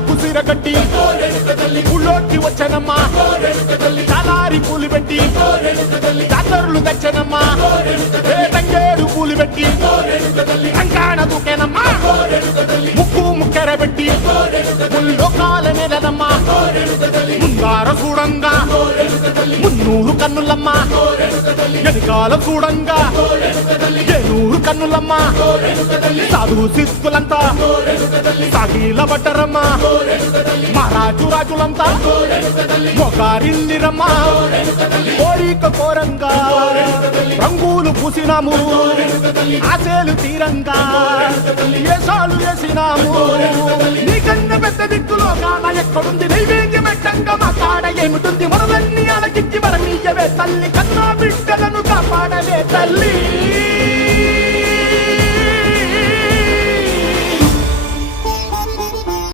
కుసిరగట్టి ఊళ్ళోకి వచ్చనమ్మా చాలారి పూలు పెట్టి జాతరులు తెచ్చనమ్మా తంగేడు పూలు పెట్టి కంకాణ దూకేనమ్మా ముక్కు ముక్కెర పెట్టి ముల్లోకాల నెలనమ్మా ముంగార చూడంగా మున్నూరు కన్నులమ్మా వెనకాల చూడంగా ఏనూరు కన్నులమ్మా సాధు శిస్తులంతా సాగిల పడ్డరమ్మా మహారాజు రాజులంతా మొగారిల్లిరమ్మా కోరిక కోరంగా రంగులు పూసినాము ఆశలు తీరంగా ఏసాలు వేసినాము నీకన్న పెద్ద దిక్కులో కాన ఎక్కడుంది నైవేద్యం ఎట్టంగా మా కాడ ఏమిటుంది మనలన్నీ అలకిచ్చి వరమీయవే తల్లి కన్నా బిడ్డలను కాపాడవే తల్లి